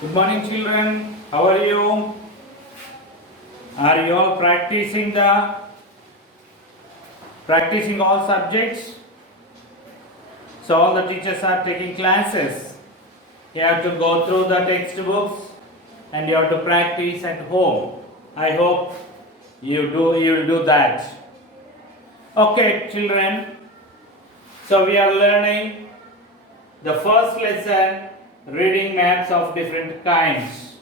Good morning, children. How are you? Are you all practicing all subjects? So all the teachers are taking classes. You have to go through the textbooks and you have to practice at home. I hope you will do that. Okay, children. So we are learning the first lesson, reading maps of different kinds.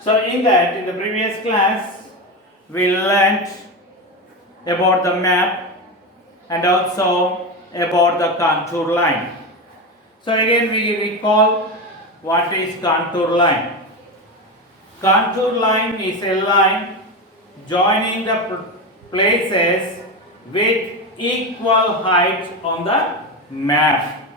So in the previous class, we learnt about the map and also about the contour line. So again we recall what is contour line. Contour line is a line joining the places with equal height on the map.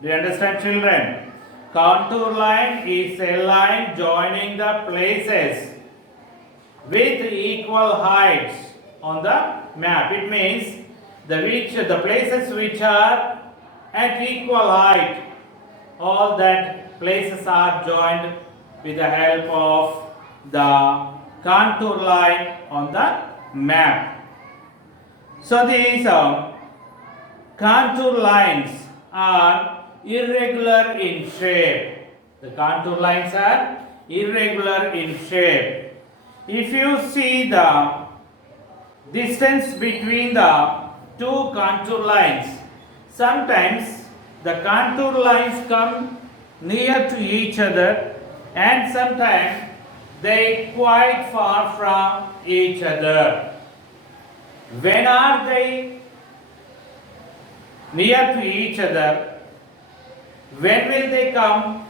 Do you understand, children? Contour line is a line joining the places with equal heights on the map. It means the places which are at equal height, all that places are joined with the help of the contour line on the map. So these contour lines are irregular in shape. The contour lines are irregular in shape. If you see the distance between the two contour lines, sometimes the contour lines come near to each other and sometimes they quite far from each other. When are they near to each other? When will they come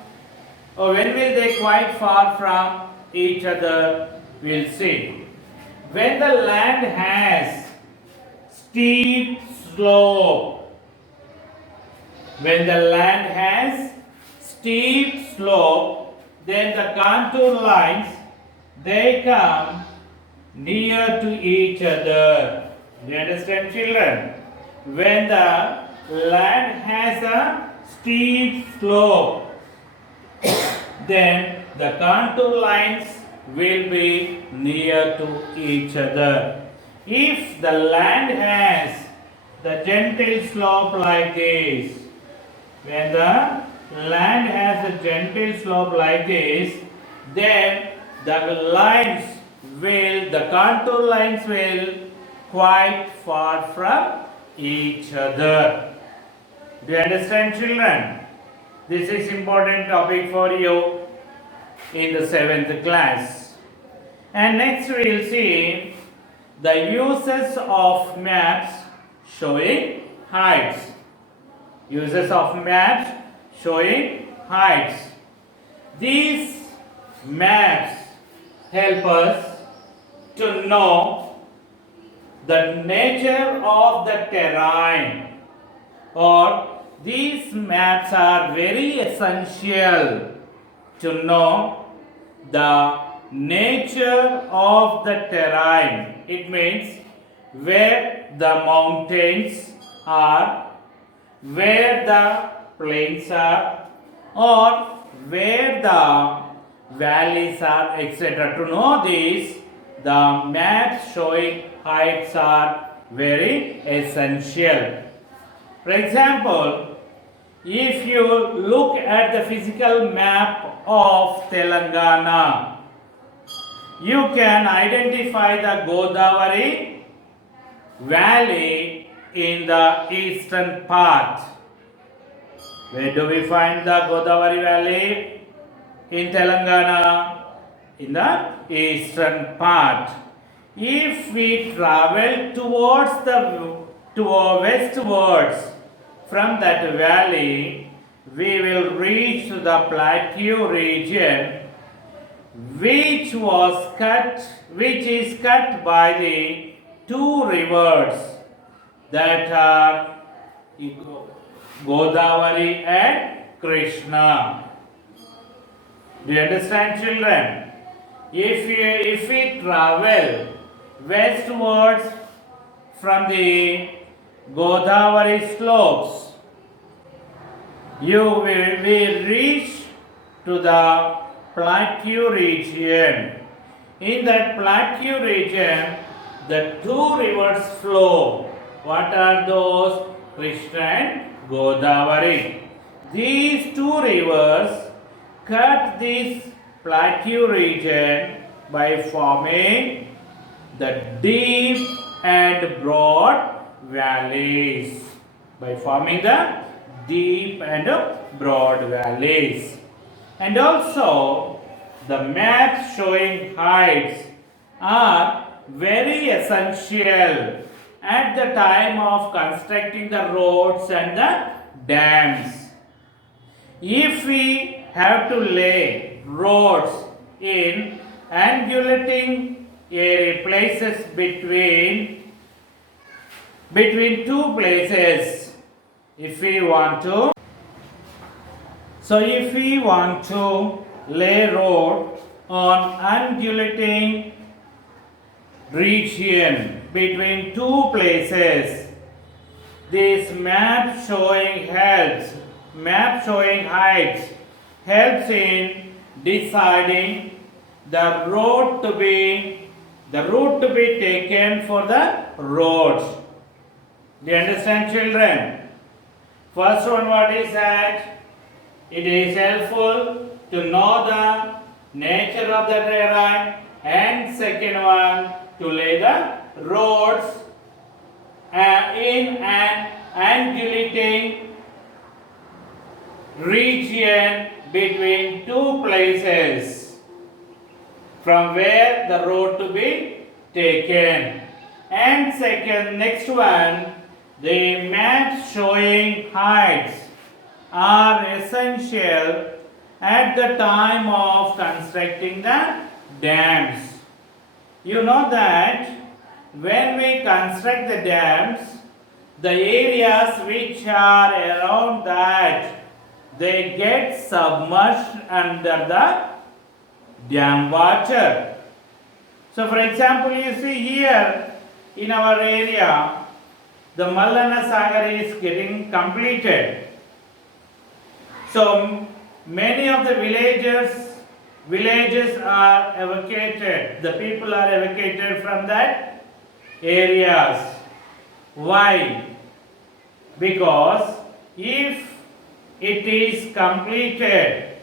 or when will they quite far from each other? We'll see. When the land has steep slope, then the contour lines, they come near to each other. Do you understand, children? When the land has a steep slope, then the contour lines will be near to each other. If the land has the gentle slope like this, when the land has a gentle slope like this, then the contour lines will quite far from each other. Do you understand, children? This is important topic for you in the 7th class. And next we will see the uses of maps showing heights. Uses of maps showing heights. These maps help us to know the nature of the terrain, or these maps are very essential to know the nature of the terrain. It means where the mountains are, where the plains are, or where the valleys are, etc. To know this, the maps showing heights are very essential. For example, if you look at the physical map of Telangana, you can identify the Godavari valley in the eastern part. Where do we find the Godavari valley? In Telangana, in the eastern part. If we travel westwards from that valley, we will reach the plateau region, which is cut by the two rivers that are Godavari and Krishna. Do you understand, children? If we travel westwards from the Godavari slopes, you will reach to the plateau region. In that plateau region, the two rivers flow. What are those? Krishna and Godavari. These two rivers cut this plateau region by forming the deep and broad valleys. By forming the deep and broad valleys. And also, the maps showing heights are very essential at the time of constructing the roads and the dams. If we have to lay roads in undulating area places between two places, if we want to lay road on undulating region between two places, this map showing heights helps in deciding the route to be taken for the roads. Do you understand, children? First one, what is that? It is helpful to know the nature of the terrain, and second one, to lay the roads in an undulating region between two places from where the road to be taken. And second, next one, the maps showing heights are essential at the time of constructing the dams. You know that when we construct the dams, the areas which are around that, they get submerged under the dam water. So for example, you see here in our area, the Mallana Sagar is getting completed. So many of the villages are evacuated. The people are evacuated from that areas. Why? Because if it is completed,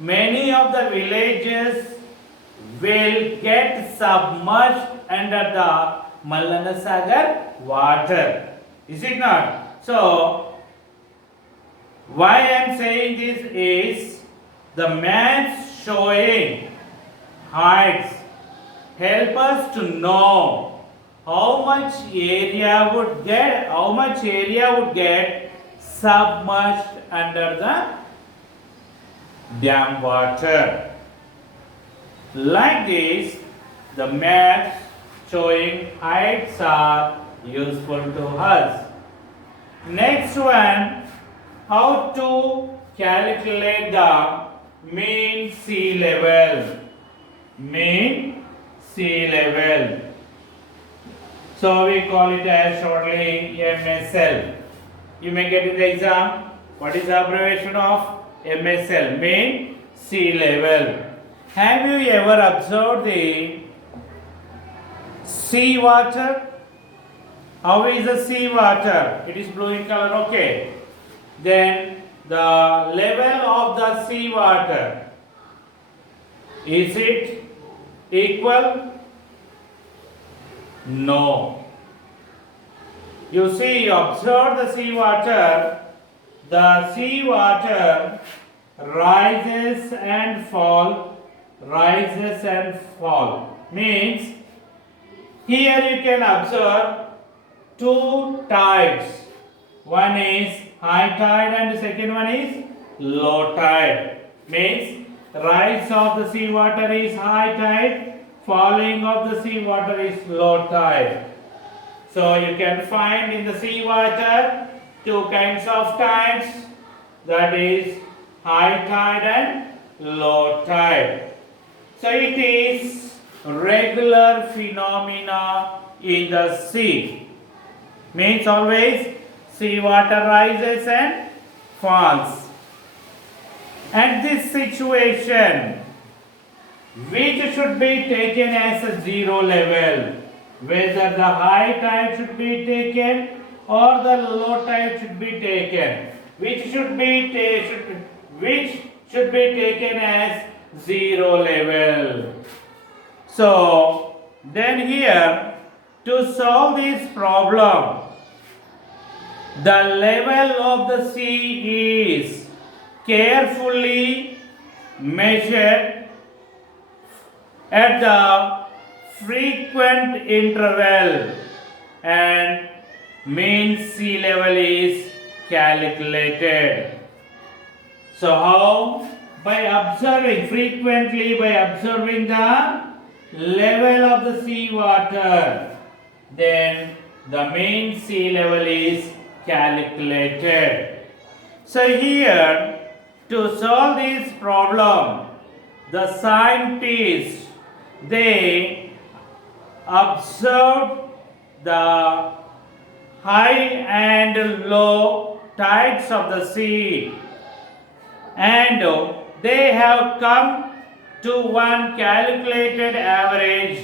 many of the villages will get submerged under the Mallana Sagar water. Is it not? So, why I am saying this is the maps showing heights help us to know how much area would get submerged under the dam water. Like this, the maps showing heights are useful to us. Next one, how to calculate the mean sea level. Mean sea level. So we call it as shortly MSL. You may get in the exam. What is the abbreviation of MSL? Mean sea level. Have you ever observed the sea water? How is the sea water? It is blue in color, okay. Then the level of the sea water, is it equal? No. You see, observe the sea water. The sea water rises and falls. Means here you can observe two tides. One is high tide and the second one is low tide. Means rise of the sea water is high tide, falling of the sea water is low tide. So you can find in the sea water two kinds of tides, that is high tide and low tide. So it is regular phenomena in the sea. Means always sea water rises and falls. At this situation, which should be taken as a zero level, whether the high tide should be taken or the low tide should be taken, which should be taken as zero level. So then here, to solve this problem, the level of the sea is carefully measured at the frequent interval and mean sea level is calculated. So how? By observing frequently, by observing the level of the sea water, then the mean sea level is calculated. So here, to solve this problem, the scientists, they observed the high and low tides of the sea, and they have come to one calculated average,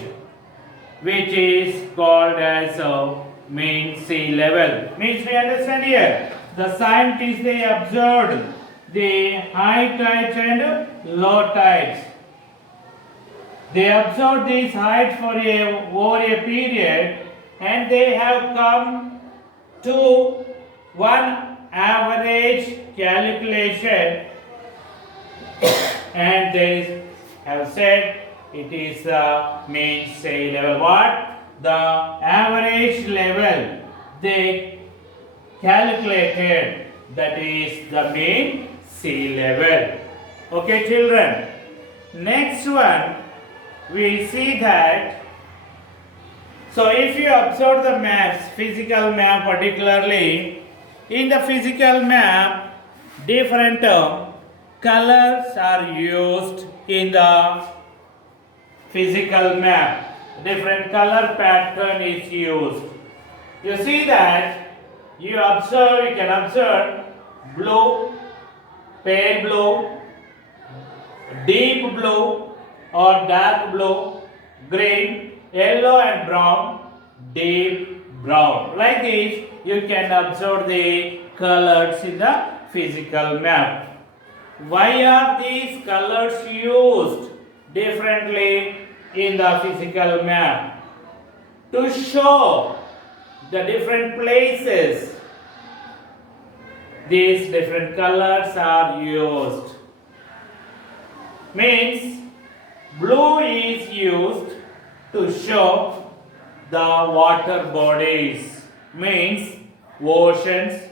which is called as mean sea level. Means we understand here, the scientists, they observed the high tides and low tides. They observed these heights for over a period, and they have come to one average calculation, and they have said it is the mean sea level. What? The average level they calculated, that is the mean sea level. Okay, children. Next one, we see that, so if you observe the maps, physical map particularly, in the physical map, different colors are used in the physical map. Different color pattern is used. You see that, you can observe blue, pale blue, deep blue or dark blue, green, yellow and brown, deep brown. Like this, you can observe the colors in the physical map. Why are these colors used differently in the physical map? To show the different places these different colors are used. Means blue is used to show the water bodies, means oceans,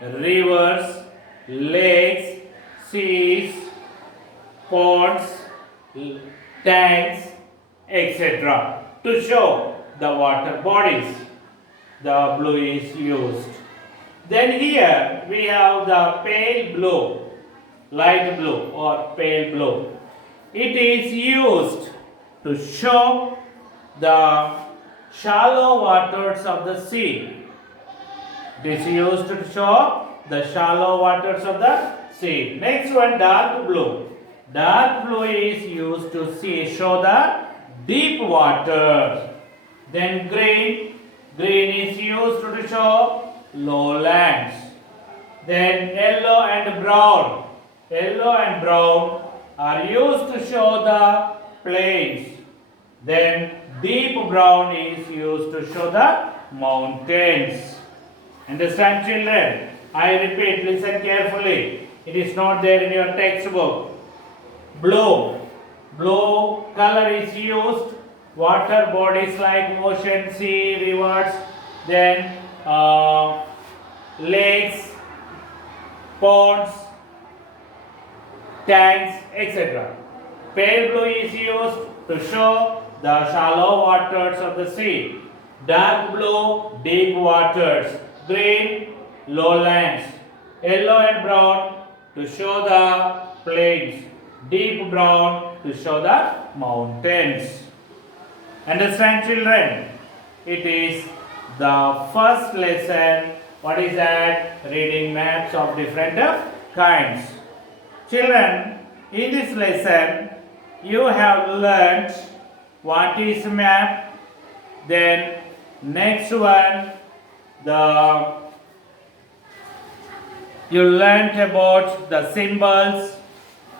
rivers, lakes, seas, ponds, tanks, etc. To show the water bodies, the blue is used. Then here we have the pale blue, light blue or pale blue. It is used to show the shallow waters of the sea. It is used to show the shallow waters of the sea. Next one, dark blue. Dark blue is used to show the deep water. Then green is used to show lowlands. Then yellow and brown are used to show the plains. Then deep brown is used to show the mountains. Understand, children? I repeat, listen carefully. It is not there in your textbook. Blue color is used, water bodies like ocean, sea, rivers, then lakes, ponds, tanks, etc. Pale blue is used to show the shallow waters of the sea. Dark blue, deep waters. Green, lowlands. Yellow and brown to show the plains. Deep brown to show the mountains. Understand, children? It is the first lesson. What is that? Reading maps of different kinds. Children, in this lesson, you have learnt what is map. Then next one, you learnt about the symbols.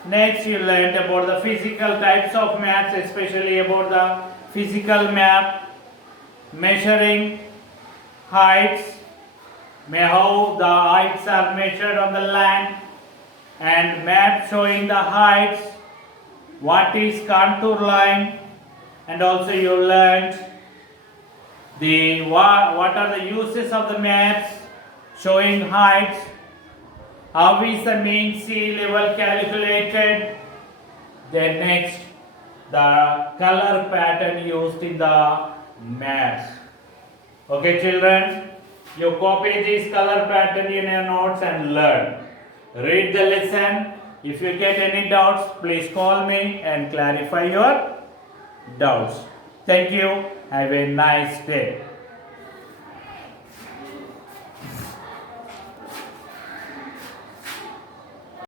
Next, you learnt about the physical types of maps, especially about the physical map, measuring heights, how the heights are measured on the land, and map showing the heights, what is contour line, and also you learned what are the uses of the maps showing heights, how is the mean sea level calculated, then next the color pattern used in the maps. Okay children, you copy this color pattern in your notes and learn. Read the lesson. If you get any doubts, please call me and clarify your doubts. Thank you. Have a nice day.